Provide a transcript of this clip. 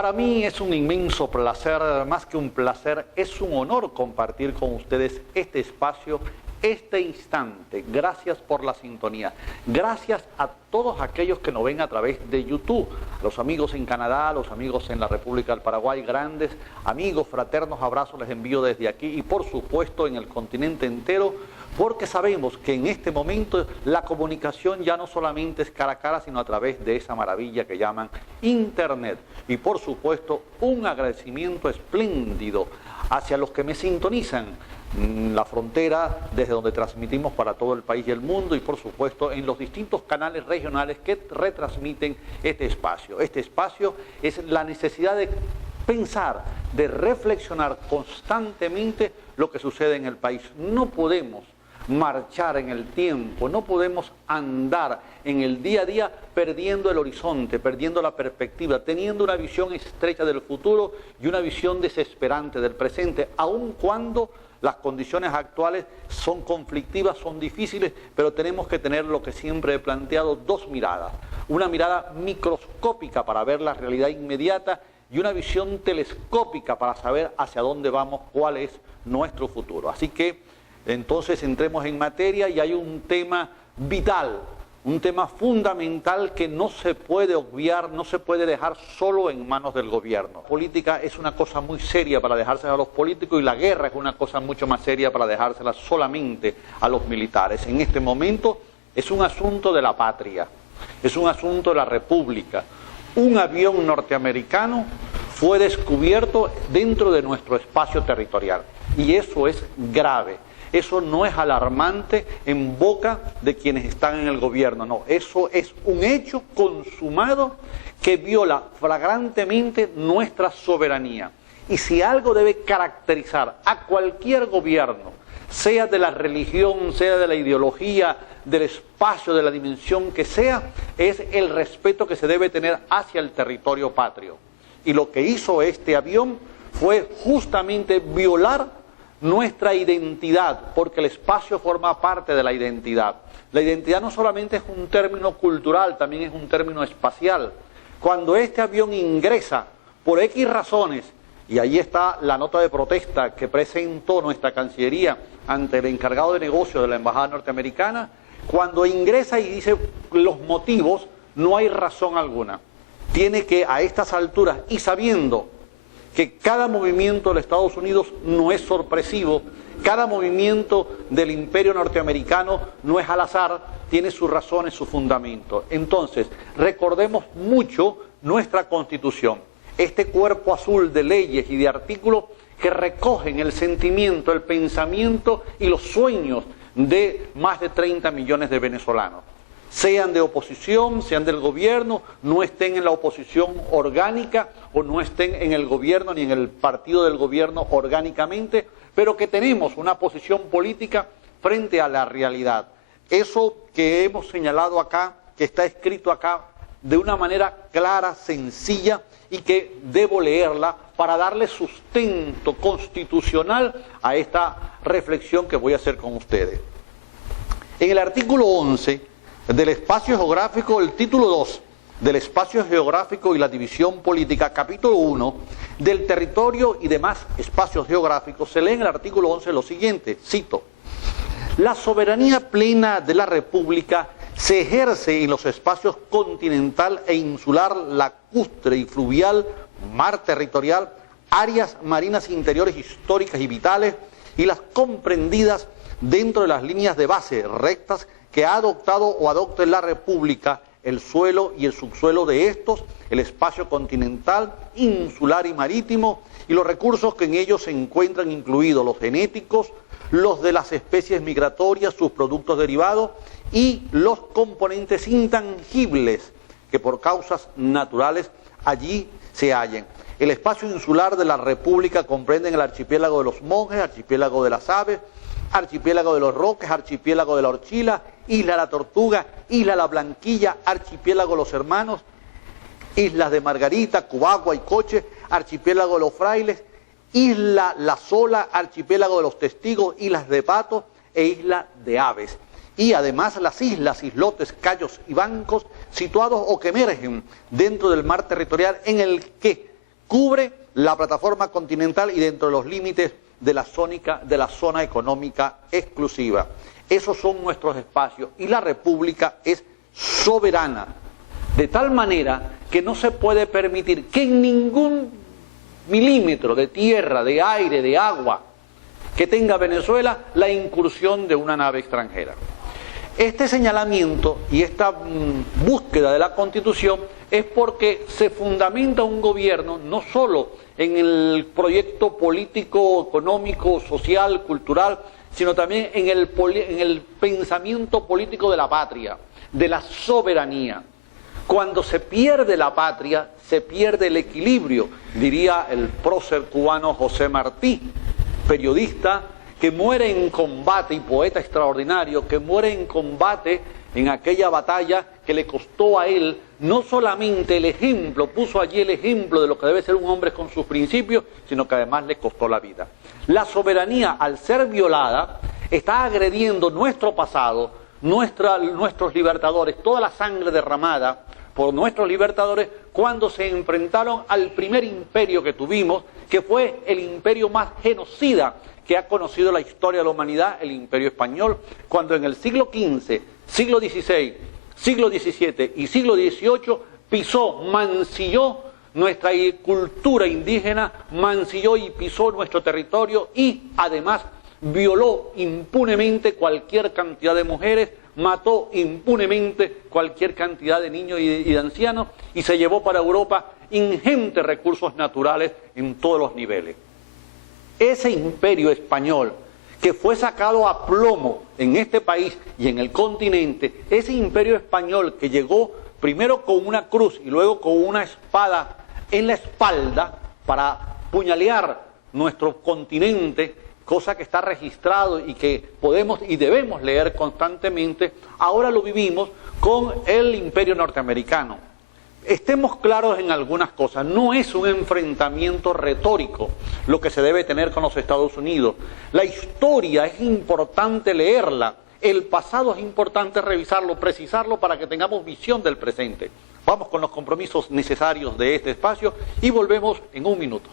Para mí es un inmenso placer, más que un placer, es un honor compartir con ustedes este espacio, este instante. Gracias por la sintonía. Gracias a todos aquellos que nos ven a través de YouTube, a los amigos en Canadá, a los amigos en la República del Paraguay, grandes amigos, fraternos abrazos les envío desde aquí y por supuesto en el continente entero, porque sabemos que en este momento la comunicación ya no solamente es cara a cara, sino a través de esa maravilla que llaman Internet. Y por supuesto, un agradecimiento espléndido hacia los que me sintonizan en la frontera, desde donde transmitimos para todo el país y el mundo, y por supuesto en los distintos canales regionales que retransmiten este espacio. Este espacio es la necesidad de pensar, de reflexionar constantemente lo que sucede en el país. No podemos marchar en el tiempo, no podemos andar en el día a día perdiendo el horizonte, perdiendo la perspectiva, teniendo una visión estrecha del futuro y una visión desesperante del presente, aun cuando las condiciones actuales son conflictivas, son difíciles, pero tenemos que tener lo que siempre he planteado, dos miradas. Una mirada microscópica para ver la realidad inmediata y una visión telescópica para saber hacia dónde vamos, cuál es nuestro futuro. Así que entonces entremos en materia y hay un tema vital, un tema fundamental que no se puede obviar, no se puede dejar solo en manos del gobierno. La política es una cosa muy seria para dejársela a los políticos y la guerra es una cosa mucho más seria para dejársela solamente a los militares. En este momento es un asunto de la patria, es un asunto de la república. Un avión norteamericano fue descubierto dentro de nuestro espacio territorial y eso es grave. Eso no es alarmante en boca de quienes están en el gobierno, no. Eso es un hecho consumado que viola flagrantemente nuestra soberanía. Y si algo debe caracterizar a cualquier gobierno, sea de la religión, sea de la ideología, del espacio, de la dimensión que sea, es el respeto que se debe tener hacia el territorio patrio. Y lo que hizo este avión fue justamente violar nuestra identidad, porque el espacio forma parte de la identidad. La identidad no solamente es un término cultural, también es un término espacial. Cuando este avión ingresa por X razones, y ahí está la nota de protesta que presentó nuestra Cancillería ante el encargado de negocios de la Embajada norteamericana, cuando ingresa y dice los motivos, no hay razón alguna. Tiene que a estas alturas, y sabiendo que cada movimiento de Estados Unidos no es sorpresivo, cada movimiento del imperio norteamericano no es al azar, tiene sus razones, su fundamento. Entonces, recordemos mucho nuestra Constitución, este cuerpo azul de leyes y de artículos que recogen el sentimiento, el pensamiento y los sueños de más de 30 millones de venezolanos. Sean de oposición, sean del gobierno, no estén en la oposición orgánica o no estén en el gobierno ni en el partido del gobierno orgánicamente, pero que tenemos una posición política frente a la realidad. Eso que hemos señalado acá, que está escrito acá de una manera clara, sencilla y que debo leerla para darle sustento constitucional a esta reflexión que voy a hacer con ustedes. En el artículo 11 del espacio geográfico, el título 2 del espacio geográfico y la división política, capítulo 1 del territorio y demás espacios geográficos, se lee en el artículo 11 lo siguiente, cito: la soberanía plena de la República se ejerce en los espacios continental e insular, lacustre y fluvial, mar territorial, áreas marinas interiores históricas y vitales y las comprendidas dentro de las líneas de base rectas que ha adoptado o adopte la República, el suelo y el subsuelo de estos, el espacio continental, insular y marítimo, y los recursos que en ellos se encuentran incluidos los genéticos, los de las especies migratorias, sus productos derivados y los componentes intangibles que por causas naturales allí se hallen. El espacio insular de la República comprende el archipiélago de los Monjes, archipiélago de las Aves, archipiélago de los Roques, archipiélago de la Orchila, isla La Tortuga, isla La Blanquilla, archipiélago de los Hermanos, islas de Margarita, Cubagua y Coche, archipiélago de los Frailes, isla La Sola, archipiélago de los Testigos, islas de Pato e isla de Aves. Y además las islas, islotes, cayos y bancos situados o que emergen dentro del mar territorial en el que cubre la plataforma continental y dentro de los límites de la zona económica exclusiva. Esos son nuestros espacios y la República es soberana, de tal manera que no se puede permitir que en ningún milímetro de tierra, de aire, de agua que tenga Venezuela la incursión de una nave extranjera. Este señalamiento y esta búsqueda de la Constitución es porque se fundamenta un gobierno no solo en el proyecto político, económico, social, cultural, sino también en el pensamiento político de la patria, de la soberanía. Cuando se pierde la patria, se pierde el equilibrio, diría el prócer cubano José Martí, periodista que muere en combate y poeta extraordinario, que muere en combate en aquella batalla que le costó a él no solamente el ejemplo, puso allí el ejemplo de lo que debe ser un hombre con sus principios, sino que además le costó la vida. La soberanía, al ser violada, está agrediendo nuestro pasado, nuestros libertadores, toda la sangre derramada por nuestros libertadores cuando se enfrentaron al primer imperio que tuvimos, que fue el imperio más genocida que ha conocido la historia de la humanidad, el Imperio Español, cuando en el siglo XV, siglo XVI, siglo XVII y siglo XVIII pisó, mancilló nuestra cultura indígena, mancilló y pisó nuestro territorio y además violó impunemente cualquier cantidad de mujeres, mató impunemente cualquier cantidad de niños y de ancianos y se llevó para Europa ingentes recursos naturales en todos los niveles. Ese imperio español que fue sacado a plomo en este país y en el continente, ese imperio español que llegó primero con una cruz y luego con una espada en la espalda para puñalear nuestro continente, cosa que está registrado y que podemos y debemos leer constantemente, ahora lo vivimos con el imperio norteamericano. Estemos claros en algunas cosas, no es un enfrentamiento retórico lo que se debe tener con los Estados Unidos. La historia es importante leerla, el pasado es importante revisarlo, precisarlo para que tengamos visión del presente. Vamos con los compromisos necesarios de este espacio y volvemos en un minuto.